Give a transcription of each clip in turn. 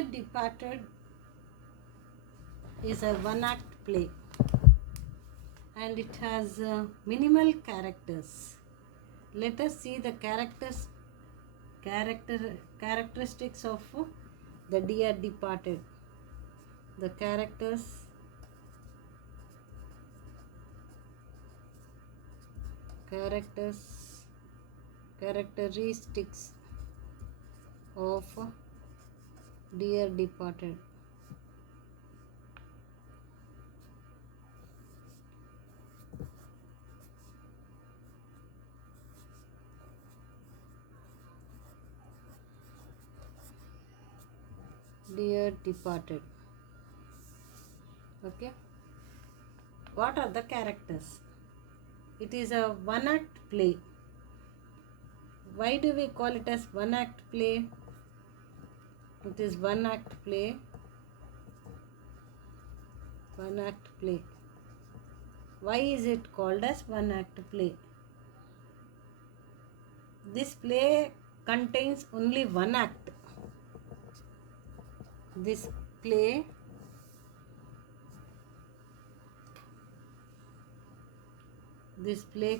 Dear Departed is a one act play and it has minimal characters. Let us see the characteristics of the Dear Departed. The characteristics of Dear Departed. Dear Departed. Okay. What are the characters? It is a one act play. Why do we call it as one act play? It is one act play. One act play. Why is it called as one act play? This play contains only one act. This play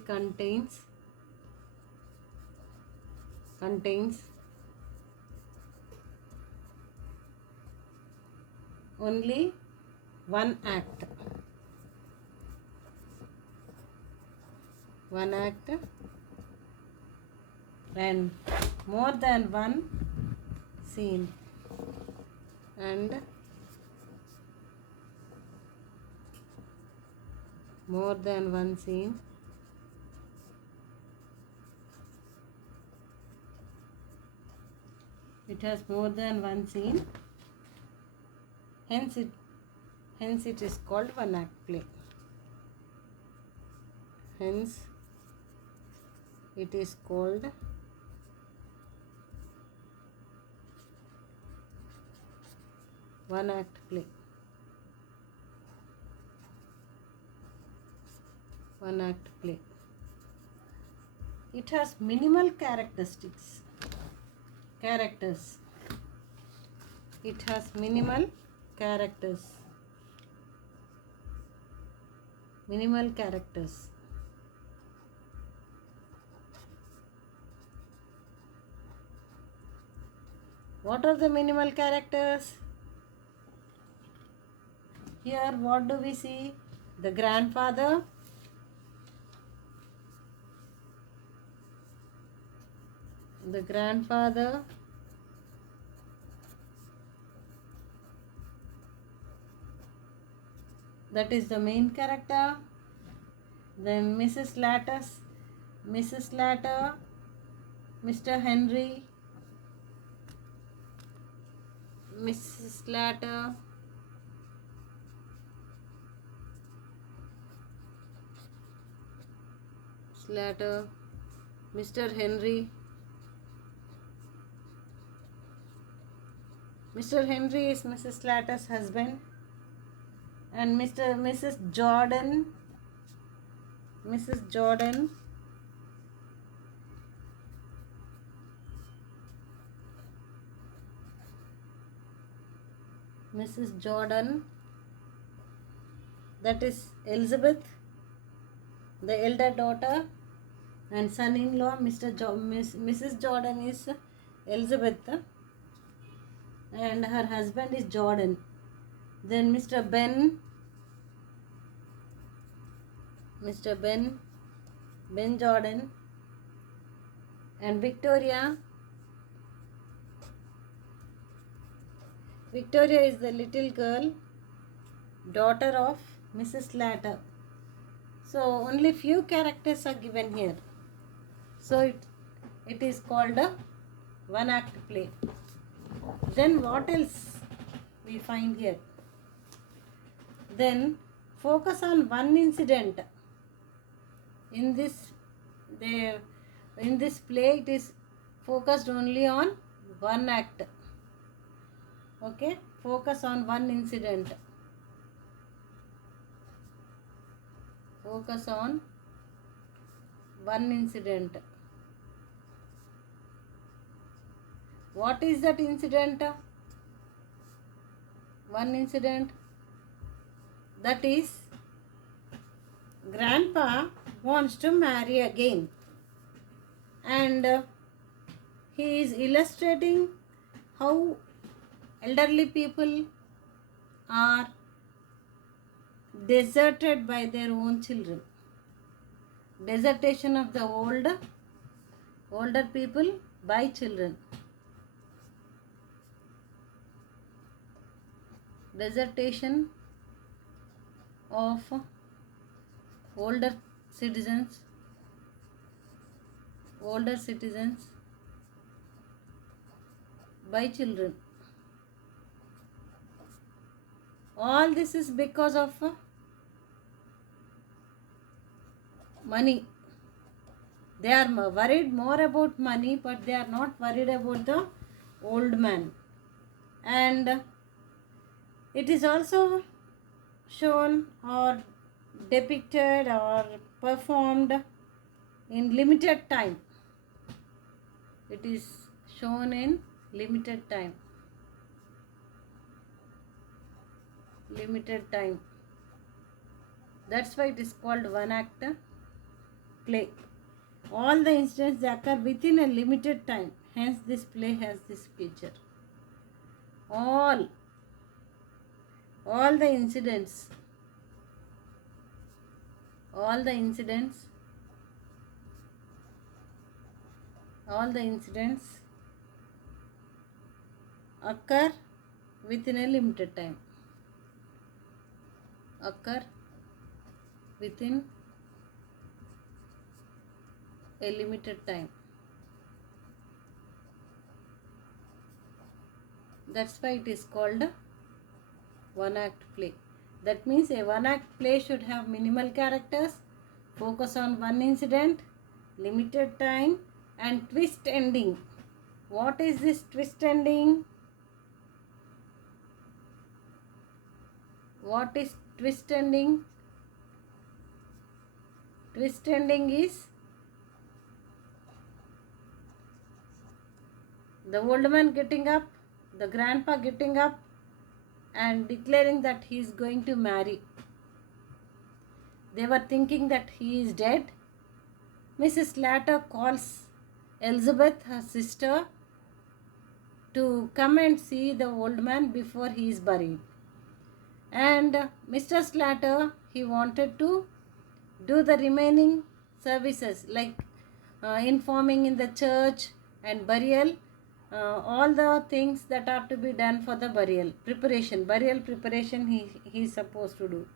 contains only one act. One act and more than one scene. And more than one scene. It has more than one scene. Hence it is called one act play. Hence it is called one act play. One act play. It has minimal characters. It has minimal characters. What are the minimal characters? Here what do we see? The grandfather, that is the main character. Then Mrs. Slatter, Mr. Henry, Mrs. Slatter, Mr. Henry. Mr. Henry is Mrs. Slatter's husband, and Mrs. Jordan. Mrs. Jordan, that is Elizabeth, the elder daughter, and son-in-law. Mrs. Jordan is Elizabeth, and her husband is Jordan. Then Mr. Ben Jordan, and Victoria. Victoria is the little girl, daughter of Mrs. Slatter. So only few characters are given here. So it is called a one act play. Then what else we find here? Then focus on one incident. In this play it is focused only on one act. Okay, focus on one incident. What is that incident? one incident, that is, grandpa wants to marry again, and he is illustrating how elderly people are deserted by their own children. Desertation of the older people by children. Desertation of older citizens by children. All this is because of money. They are worried more about money, but they are not worried about the old man. And it is also shown or depicted or performed in limited time. It is shown in limited time. That's why it is called one act play. All the incidents occur within a limited time. Hence this play has this feature. All the incidents occur within a limited time. That's why it is called one act play. That means a one act play should have minimal characters, focus on one incident, limited time, and twist ending. What is this twist ending? What is twist ending? Twist ending is the old man getting up, the grandpa getting up and declaring that he is going to marry. They were thinking that he is dead. Mrs. Slater calls Elizabeth, her sister, to come and see the old man before he is buried. And Mr. Slater, he wanted to do the remaining services like informing in the church and burial, all the things that are to be done for the burial preparation he is supposed to do.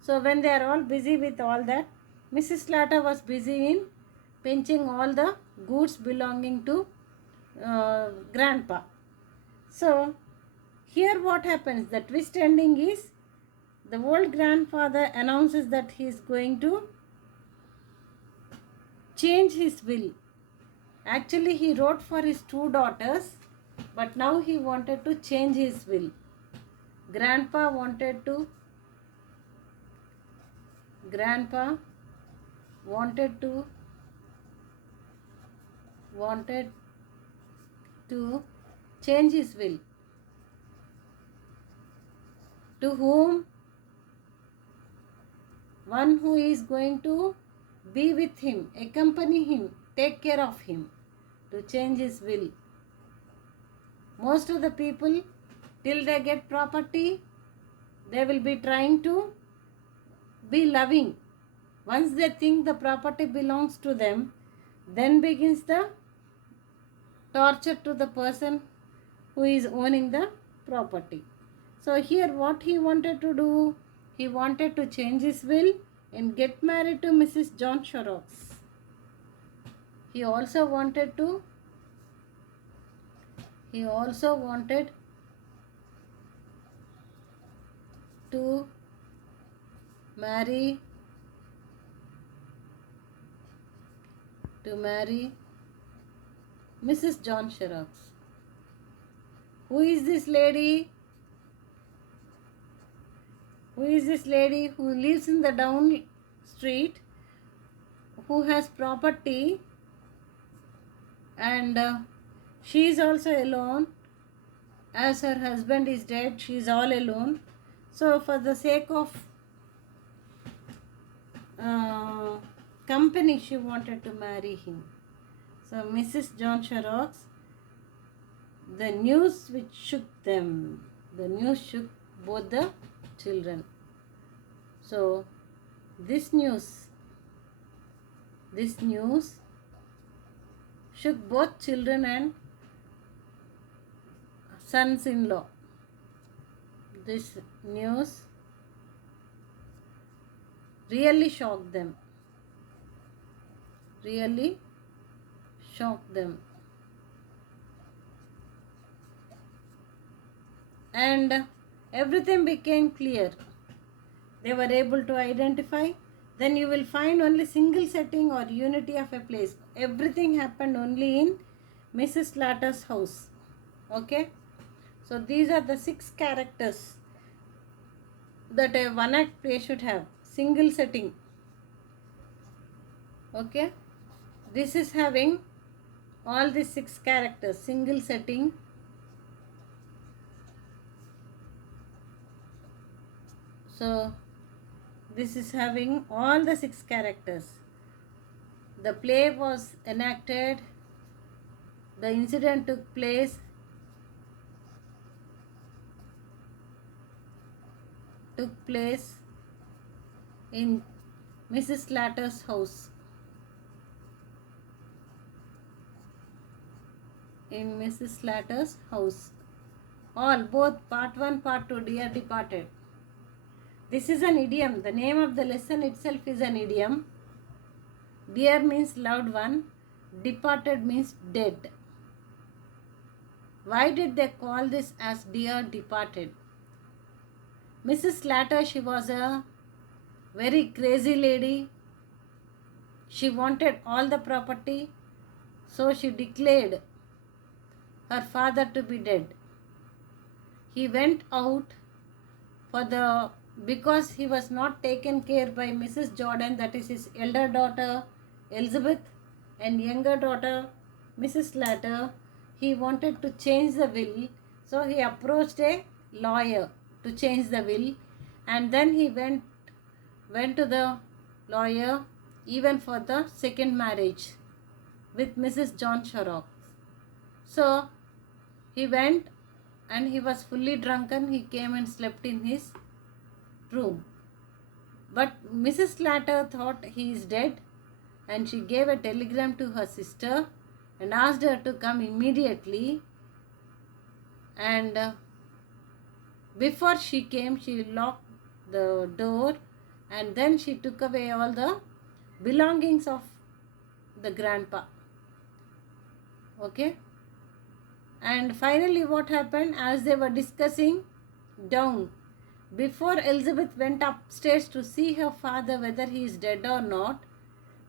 So when they are all busy with all that, Mrs. Slater was busy in pinching all the goods belonging to grandpa. So here what happens, the twist ending is the old grandfather announces that he is going to change his will. Actually, he wrote for his two daughters, but now he wanted to change his will. Grandpa wanted to change his will. To whom? One who is going to be with him, accompany him, take care of him, to change his will. Most of the people, till they get property, they will be trying to be loving. Once they think the property belongs to them, then begins the torture to the person who is owning the property. So here what he wanted to do, he wanted to change his will and get married to Mrs. John Shorrocks. He also wanted to marry Mrs. John Shorrocks. Who is this lady? Who lives in the down street, who has property, and she is also alone, as her husband is dead, she is all alone. So for the sake of uh, company, she wanted to marry him. So Mrs. John Sherrock's, the news which shook them, the news shook both the children. So this news shook both children and sons-in-law. This news really shocked them. And everything became clear. They were able to identify. Then you will find only single setting or unity of a place. Everything happened only in Mrs. Latter's house. Okay. So these are the 6 characters that a one act play should have. Single setting. Okay. This is having all the 6 characters. Single setting. So this is having all the 6 characters. The play was enacted. The incident took place in Mrs. Latter's house. In Mrs. Latter's house. All, both part 1, part 2, Dear Departed. This is an idiom. The name of the lesson itself is an idiom. Dear means loved one. Departed means dead. Why did they call this as Dear Departed? Mrs. Latter, she was a very crazy lady. She wanted all the property. So she declared her father to be dead. He went out because he was not taken care by Mrs. Jordan, that is his elder daughter Elizabeth and younger daughter Mrs. Latter. He wanted to change the will, so he approached a lawyer to change the will, and then he went to the lawyer even for the second marriage with Mrs. John Sherrock. So he went and he was fully drunken. He came and slept in his room. But Mrs. Latter thought he is dead, and she gave a telegram to her sister and asked her to come immediately. And before she came, she locked the door, and then she took away all the belongings of the grandpa. Okay. And finally what happened, as they were discussing down, before Elizabeth went upstairs to see her father whether he is dead or not,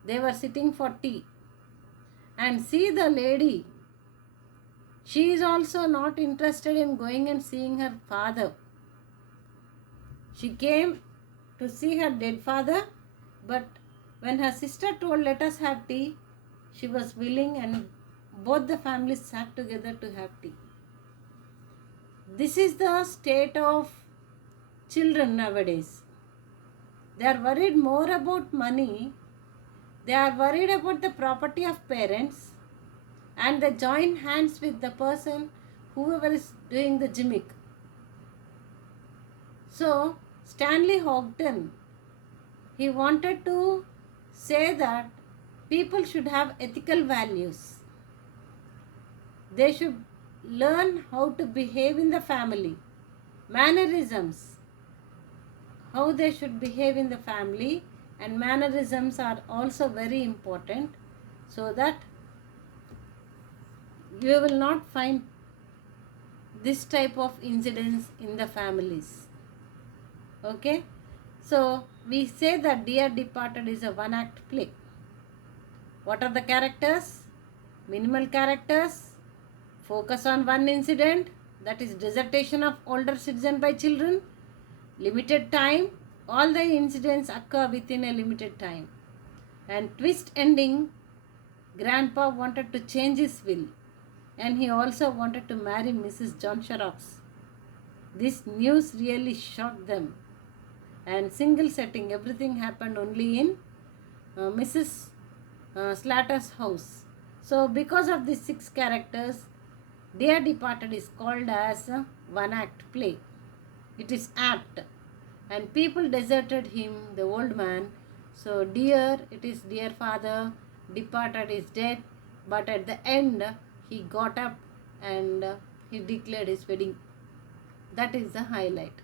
they were sitting for tea. And see the lady, she is also not interested in going and seeing her father. She came to see her dead father, but when her sister told let us have tea, she was willing, and both the families sat together to have tea. This is the state of children nowadays. They are worried more about money. They are worried about the property of parents, and they join hands with the person, whoever is doing the gimmick. So Stanley Houghton, he wanted to say that people should have ethical values. They should learn how to behave in the family. Mannerisms, how they should behave in the family, and mannerisms are also very important, so that you will not find this type of incidents in the families. Okay. So we say that Dear Departed is a one act play. What are the characters? Minimal characters. Focus on one incident, that is desertion of older citizen by children. Limited time. All the incidents occur within a limited time. And twist ending. Grandpa wanted to change his will. and he also wanted to marry Mrs. John Sharrox. This news really shocked them. And single setting, everything happened only in Mrs. Slatter's house. So because of these 6 characters, Dear Departed is called as a one act play. It is apt, and people deserted him, the old man. So dear, it is dear father, departed is dead, but at the end he got up and he declared his wedding. That is the highlight.